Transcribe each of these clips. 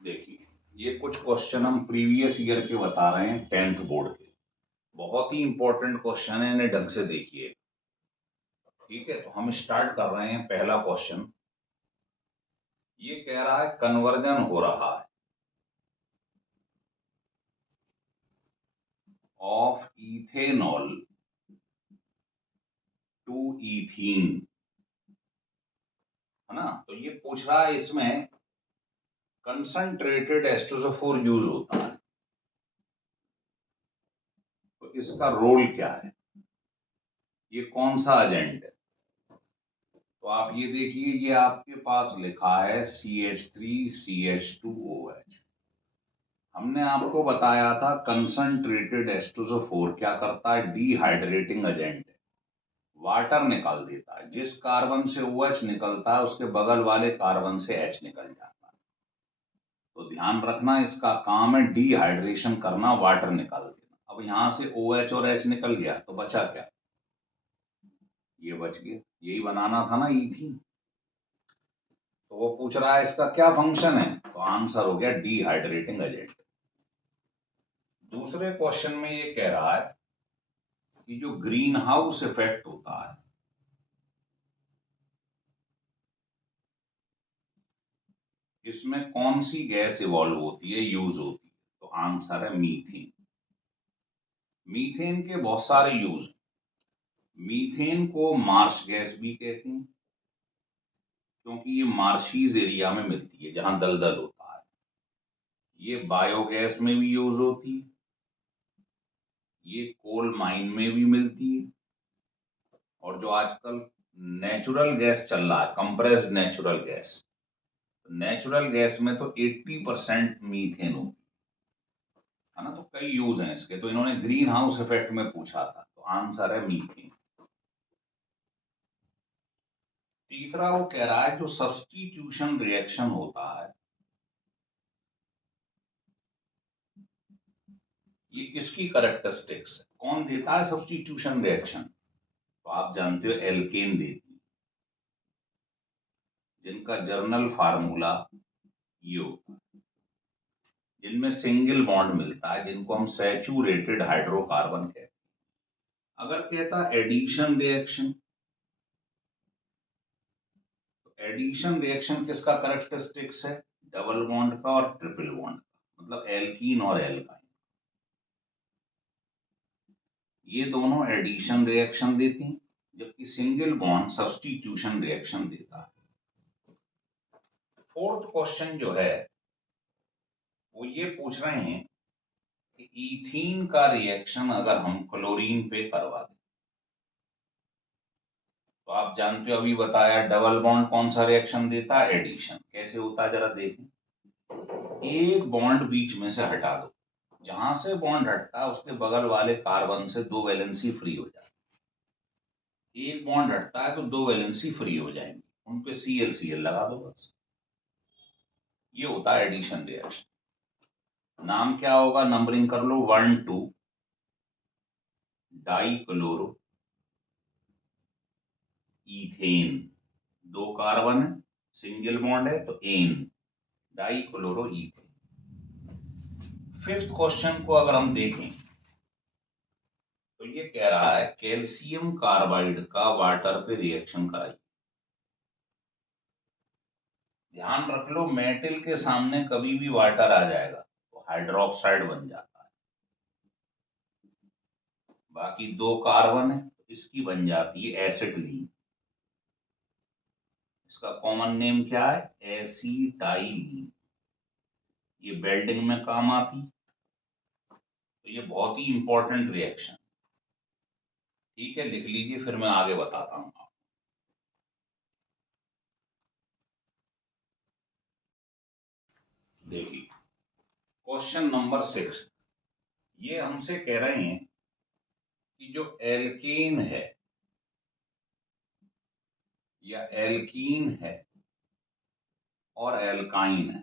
देखिए, ये कुछ क्वेश्चन हम प्रीवियस ईयर के बता रहे हैं 10th बोर्ड के। बहुत ही इंपॉर्टेंट क्वेश्चन है, इन्हें ढंग से देखिए। ठीक है, तो हम स्टार्ट कर रहे हैं। पहला क्वेश्चन ये कह रहा है कन्वर्जन हो रहा है ऑफ इथेनॉल टू इथीन, है ना। तो ये पूछ रहा है इसमें कंसंट्रेटेड एस्टोसोफोर यूज होता है, तो इसका रोल क्या है, ये कौन सा एजेंट है। तो आप ये देखिए, ये आपके पास लिखा है CH3CH2OH। हमने आपको बताया था कंसंट्रेटेड एस्टोसोफोर क्या करता है, डिहाइड्रेटिंग एजेंट है, वाटर निकाल देता है। जिस कार्बन से OH निकलता है उसके बगल वाले कार्बन से H निकल जाता है। तो ध्यान रखना, इसका काम है डिहाइड्रेशन करना, वाटर निकाल देना। अब यहां से OH और H निकल गया तो बचा क्या, ये बच गया। यही बनाना था ना इथीन। तो वो पूछ रहा है इसका क्या फंक्शन है, तो आंसर हो गया डिहाइड्रेटिंग एजेंट। दूसरे क्वेश्चन में ये कह रहा है कि जो ग्रीन हाउस इफेक्ट होता है, इसमें कौन सी गैस इवॉल्व होती है, यूज होती है, तो आंसर है मीथेन। मीथेन के बहुत सारे यूज हैं। मीथेन को मार्श गैस भी कहते हैं, क्योंकि ये मार्शीज एरिया में मिलती है जहां दलदल होता है। ये बायोगैस में भी यूज होती है, ये कोल माइन में भी मिलती है, और जो आजकल नेचुरल गैस चल रहा है, compressed natural gas, natural gas में तो 80% मीथेन होगी, है ना। तो कई यूज हैं इसके, तो इन्होंने ग्रीन हाउस इफेक्ट में पूछा था, तो आंसर है मीथेन। तीसरा वो कह रहा है जो सब्स्टिट्यूशन रिएक्शन होता है, ये किसकी करेक्टरिस्टिक्स है, कौन देता है सब्स्टिट्यूशन रिएक्शन, तो आप जानते हो एल्केन देती है, जिनका जर्नल फार्मूला ये होता है, जिनमें सिंगल बॉन्ड मिलता है, जिनको हम सैचुरेटेड हाइड्रोकार्बन कहते हैं। अगर कहता एडिशन रिएक्शन, तो एडिशन रिएक्शन किसका करेक्टरिस्टिक्स है, डबल बॉन्ड का और ट्रिपल बॉन्ड का, मतलब एल्कीन और एल्काइन, ये दोनों एडिशन रिएक्शन देती हैं, जबकि सिंगल बॉन्ड सब्स्टिट्यूशन रिएक्शन देता है। फोर्थ क्वेश्चन जो है वो ये पूछ रहे हैं कि ईथीन का रिएक्शन अगर हम क्लोरीन पे करवा दें, तो आप जानते हो, अभी बताया डबल बॉन्ड कौन सा रिएक्शन देता है, एडिशन। कैसे होता है जरा देखें। एक बॉन्ड बीच में से हटा दो, जहां से बॉन्ड हटता है उसके बगल वाले कार्बन से दो वैलेंसी फ्री हो जाती है। एक बॉन्ड हटता है तो दो वैलेंसी फ्री हो जाएंगी, उन पे CL लगा दो बस। ये होता है एडिशन रिएक्शन। नाम क्या होगा, नंबरिंग कर लो, 1 2 डाई क्लोरो इथेन, दो कार्बन है, सिंगल बॉन्ड है तो एन, di chloro ethane. Fifth question को अगर हम देखें तो ये कह रहा है कैल्शियम कार्बाइड का वाटर पे रिएक्शन कराइए। ध्यान रख लो, मेटल के सामने कभी भी वाटर आ जाएगा तो हाइड्रोक्साइड बन जाता है। बाकी दो कार्बन है तो इसकी बन जाती है एसिटिलीन। इसका कॉमन नेम क्या है, एसीटाइलीन। ये वेल्डिंग में काम आती, तो ये बहुत ही इंपॉर्टेंट रिएक्शन। ठीक है, लिख लीजिए, फिर मैं आगे बताता हूँ। देखिए, क्वेश्चन नंबर 6, ये हमसे कह रहे हैं कि जो एल्केन है या एल्कीन है और एल्काइन है,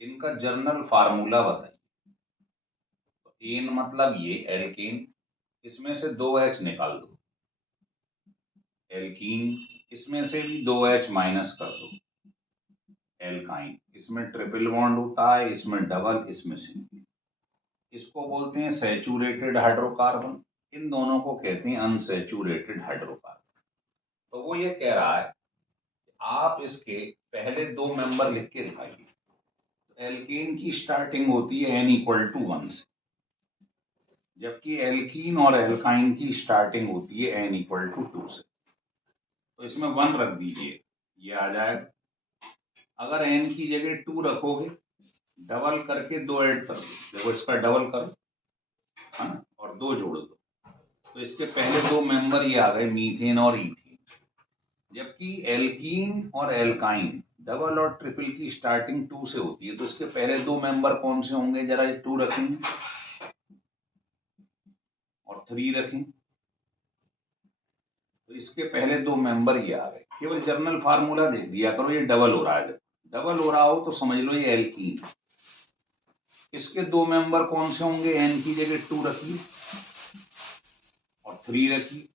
इनका जर्नल फार्मूला बताइए। तो एन मतलब ये एल्केन, इसमें से दो H निकाल दो, एल्कीन, इसमें से भी दो H माइनस कर दो, एल्काइन। एल्काइन, इसमें ट्रिपल बॉन्ड होता है, इसमें डबल, इसमें सिंगल। इसको बोलते हैं सैचुरेटेड हाइड्रोकार्बन, इन दोनों को कहते हैं अनसैचुरेटेड हाइड्रोकार्बन। तो वो ये कह रहा है आप इसके पहले दो मेंबर लिख के दिखाइए। तो एल्केन की स्टार्टिंग होती है n=1 से, जबकि एल्कीन और एल्काइन की स्टार्टिंग होती है n=2 से। तो इसमें 1 रख दीजिए, ये आ जाएगा। अगर n की जगह 2 रखोगे, डबल करके 2 ऐड कर दो, देखो इसका डबल करो, है ना, और 2 जोड़ दो, तो इसके पहले दो मेंबर ये आ गए, मीथेन और ईथेन। जबकि एल्कीन और एल्काइन डबल और ट्रिपल की स्टार्टिंग 2 से होती है, तो इसके पहले दो मेंबर कौन से होंगे, जरा 2 रखेंगे और 3 रखें, तो इसके पहले दो मेंबर ये आ गए। केवल जर्नल फार्मूला देख दिया करो, ये डबल हो रहा है, जब डबल हो रहा हो तो समझ लो ये एल्कीन। इसके दो मेंबर कौन से होंगे, एन की जगह 2 रखिए और 3 रखिए,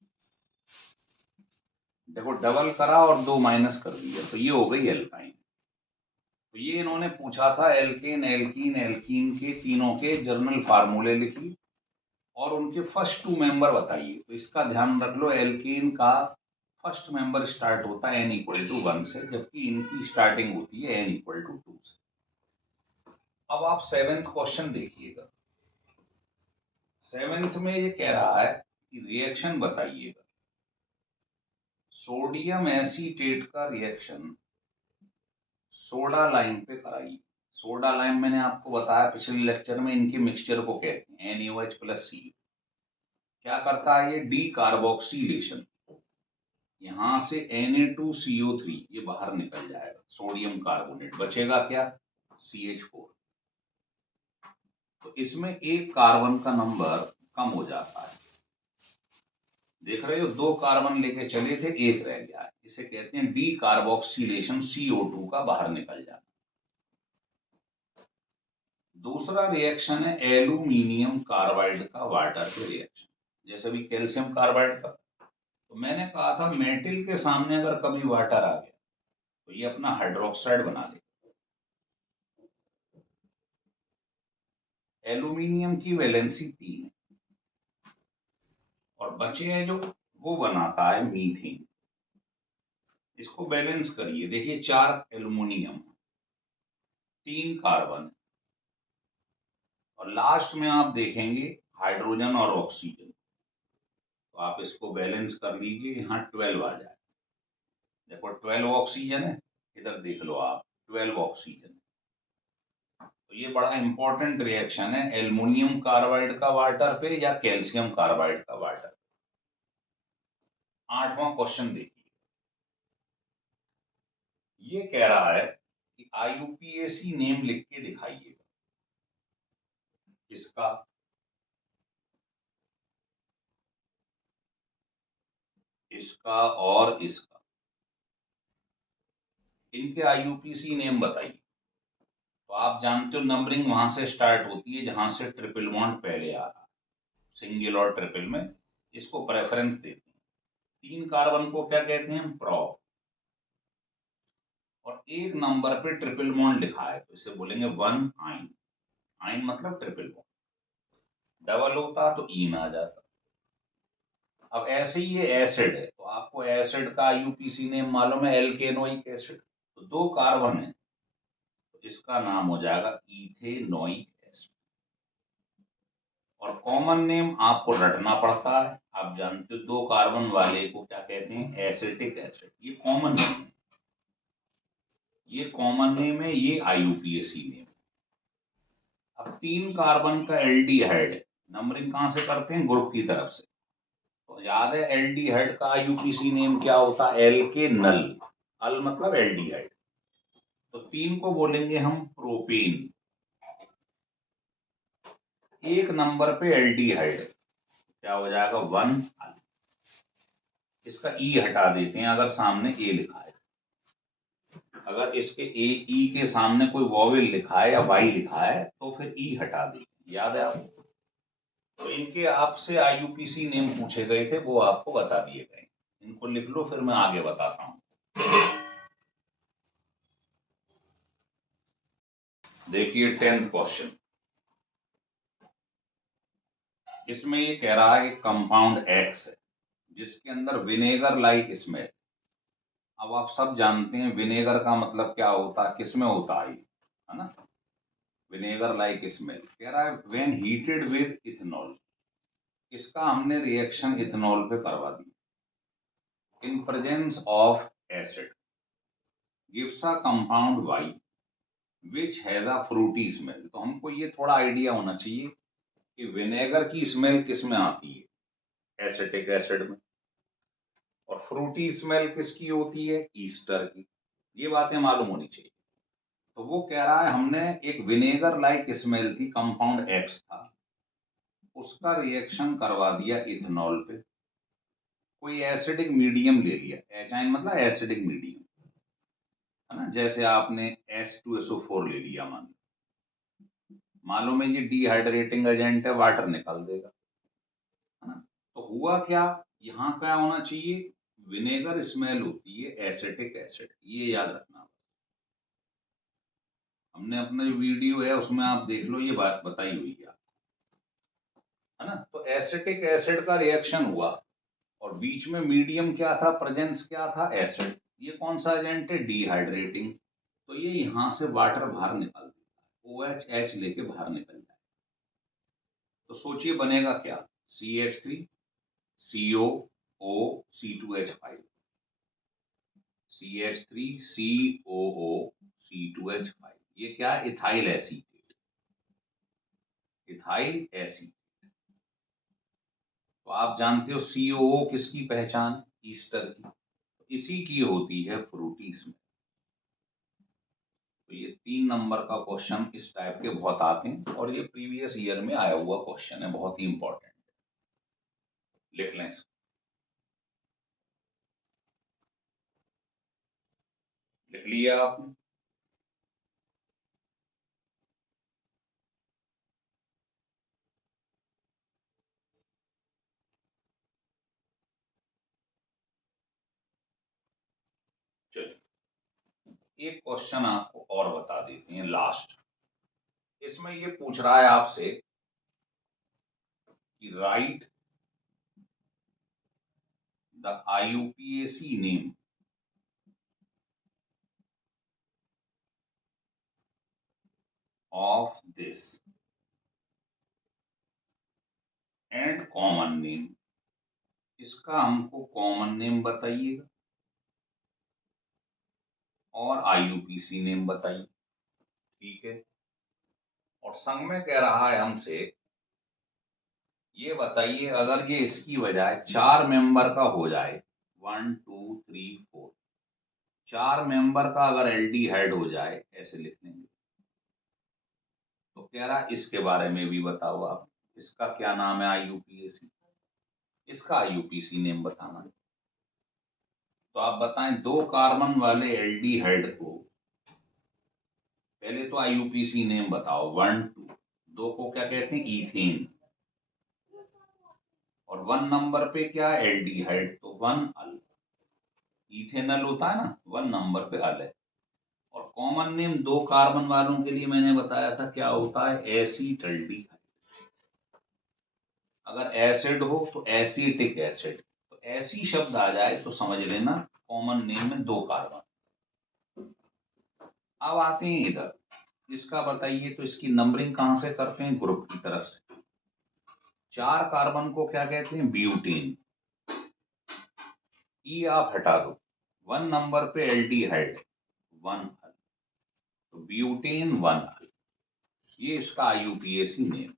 देखो डबल करा और 2 माइनस कर दिया, तो ये हो गई एल्काइन। तो ये इन्होंने पूछा था एल्केन एल्कीन एल्कीन के तीनों के जर्नल फार्मूले लिखिए और उनके फर्स्ट 2 मेंबर बताइए। तो इसका ध्यान रख लो, एल्कीन का फर्स्ट मेंबर स्टार्ट होता है n=1 से, जबकि इनकी स्टार्टिंग होती है n=2 से। अब आप 7th क्वेश्चन देखिएगा। 7th में ये कह रहा है कि रिएक्शन बताइएगा, सोडियम एसीटेट का रिएक्शन सोडा लाइम पे कराइए। सोडा लाइम मैंने आपको बताया पिछले लेक्चर में, इनके मिक्सचर को कहते हैं NaOH+CO। क्या करता है ये, डी कार्बोक्सिलेशन, यहां से Na2CO3 ये बाहर निकल जाएगा, सोडियम कार्बोनेट, बचेगा क्या, CH4। तो इसमें एक कार्बन का नंबर कम हो जाता है, देख रहे हो, 2 कार्बन लेके चले थे, एक रह गया, इसे कहते हैं डी कार्बोक्सिलेशन, CO2 का बाहर निकल जाना। दूसरा रिएक्शन है एल्यूमिनियम कार्बाइड का वाटर के रिएक्शन, जैसे भी कैल्शियम कार्बाइड का। तो मैंने कहा था मेटल के सामने अगर कभी वाटर आ गया तो ये अपना हाइड्रोक्साइड बना ले। एल्यूमिनियम की वैलेंसी 3 है और बचे हैं जो, वो बनाता है मीथेन। इसको बैलेंस करिए, देखिए 4 एल्यूमिनियम, 3 कार्बन और लास्ट में आप देखेंगे हाइड्रोजन और ऑक्सीजन। तो आप इसको बैलेंस कर लीजिए, यहाँ 12 आ जाए, देखो 12 ऑक्सीजन है, इधर देख लो आप 12 ऑक्सीजन। तो ये बड़ा इंपॉर्टेंट रिएक्शन है, एल्युमिनियम कार्बाइड का वाटर पे या कैल्शियम कार्बाइड का वाटर। 8वां क्वेश्चन देखिए, ये कह रहा है कि IUPAC नेम लिख के दिखाइएगा, इसका, इसका और इसका, इनके IUPAC नेम बताइए। तो आप जानते हो नंबरिंग वहां से स्टार्ट होती है जहां से ट्रिपल बॉन्ड पहले आ रहा है, सिंगल और ट्रिपल में इसको प्रेफरेंस देते हैं। 3 कार्बन को क्या कहते हैं, प्रोप, और एक नंबर पे ट्रिपल बॉन्ड लिखा है तो इसे बोलेंगे 1 आइन। आइन मतलब ट्रिपल बॉन्ड, डबल होता तो ईन आ जाता। अब ऐसे ही ये एसिड है, तो आपको एसिड का IUPAC नेम मालूम है, एल्केनोइक एसिड। तो 2 कार्बन है तो इसका नाम हो जाएगा इथेनोइक एसिड। और कॉमन नेम आपको रटना पड़ता है, आप जानते हो 2 कार्बन वाले को क्या कहते हैं, एसिटिक एसिड। ये कॉमन नेम है, ये कॉमन नेम है, ये IUPAC नेम। अब 3 कार्बन का एल्डिहाइड है, नंबरिंग कहां से करते हैं, ग्रुप की तरफ से। तो याद है एल्डिहाइड का IUPAC नेम क्या होता है, एल्केनल, अल मतलब एल्डिहाइड। तो 3 को बोलेंगे हम प्रोपेन। एक नंबर पे एल्डिहाइड क्या हो जाएगा, 1 अल। इसका ई हटा देते हैं अगर सामने ए लिखा है, अगर इसके ई के सामने कोई वॉवेल लिखा है या वाई लिखा है तो फिर ई हटा देंगे, याद है आपको। तो इनके आपसे IUPAC नेम पूछे गए थे, वो आपको बता दिए गए, इनको लिख लो, फिर मैं आगे बताता हूं। देखिए 10th क्वेश्चन, इसमें ये कह रहा है कि कंपाउंड एक्स है जिसके अंदर विनेगर लाइक स्मेल। अब आप सब जानते हैं विनेगर का मतलब क्या होता है, किसमें होता है ना, विनेगर लाइक स्मेल। कह रहा है व्हेन हीटेड विद इथेनॉल, इसका हमने रिएक्शन इथेनॉल पे करवा दी। In presence of acid gives a compound Y which has a fruity smell. तो हमको ये थोड़ा आइडिया होना चाहिए कि विनेगर की स्मेल किस में आती है, एसिटिक एसिड में, और फ्रूटी स्मेल किसकी होती है, ईस्टर की। ये बातें मालूम होनी चाहिए। तो वो कह रहा है हमने एक विनेगर लाइक स्मेल थी, कंपाउंड एक्स था, उसका रिएक्शन करवा दिया इथेनॉल पे। कोई एसिडिक मीडियम ले लिया, एचाइन मतलब एसिडिक मीडियम, है ना, जैसे आपने H2SO4 ले लिया, मालूम है ये डिहाइड्रेटिंग एजेंट है, वाटर निकाल देगा, है ना। तो हुआ क्या, यहाँ क्या होना चाहिए, विनेगर स्मेल होती है एसिटिक एसिड, ये याद रखना। हमने अपना जो वीडियो है उसमें आप देख लो, ये बात बताई हुई है ना। तो एसिटिक एसिड का रिएक्शन हुआ और बीच में मीडियम क्या था, प्रेजेंस क्या था, एसिड। ये कौन सा एजेंट है, डिहाइड्रेटिंग। तो ये यहां से वाटर बाहर निकल देता है, OH लेके बाहर निकल जाए। तो सोचिए बनेगा क्या, CH3 COO C2H5, CH3 COO C2H5, ये क्या है, इथाइल एसीटेट, इथाइल एसीटेट। तो आप जानते हो COO किसकी पहचान, ईस्टर की, इसी की होती है फ्रूटी स्मेल। तो ये 3 नंबर का क्वेश्चन इस टाइप के बहुत आते हैं और ये प्रीवियस ईयर में आया हुआ क्वेश्चन है, बहुत ही इंपॉर्टेंट, लिख लें इसको। लिख लिया आपने, चलिए एक क्वेश्चन आपको और बता देते हैं लास्ट। इसमें ये पूछ रहा है आपसे कि right the IUPAC name of this and common name. इसका हमको कॉमन नेम बताइएगा और IUPAC नेम बताइए, ठीक है। और संग में कह रहा है हमसे ये बताइए अगर ये इसकी बजाय 4 मेंबर का हो जाए, 1 2 3 4, 4 मेंबर का अगर एल्डिहाइड हो जाए, ऐसे लिख लेंगे। तो कह रहा है इसके बारे में भी बताओ आप, इसका क्या नाम है, IUPAC, इसका IUPAC नेम बताना है। तो आप बताएं 2 कार्बन वाले एल्डिहाइड को, पहले तो IUPAC नेम बताओ, 1 2, 2 को क्या कहते हैं, इथेन, और 1 नंबर पे क्या है, एल्डिहाइड, तो 1 अल, इथेनल होता है ना, 1 नंबर पे अल है। और कॉमन नेम 2 कार्बन वालों के लिए मैंने बताया था क्या होता है, एसीटल्डिहाइड। अगर एसिड हो तो एसिटिक एसिड, तो ऐसी शब्द आ जाए तो समझ लेना कॉमन नेम में 2 कार्बन। अब आते हैं इधर, इसका बताइए, तो इसकी नंबरिंग कहां से करते हैं, ग्रुप की तरफ से। 4 कार्बन को क्या कहते हैं, ब्यूटेन, ई आप हटा दो, 1 नंबर पे एल्डिहाइड, 1 अल, तो ब्यूटेन 1 अल, ये इसका IUPAC नेम।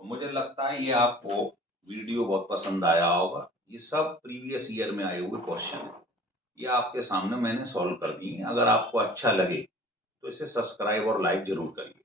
तो मुझे लगता है ये आपको वीडियो बहुत पसंद आया होगा। ये सब प्रीवियस ईयर में आए हुए क्वेश्चन है, ये आपके सामने मैंने सॉल्व कर दिए हैं। अगर आपको अच्छा लगे तो इसे सब्सक्राइब और लाइक जरूर करिए।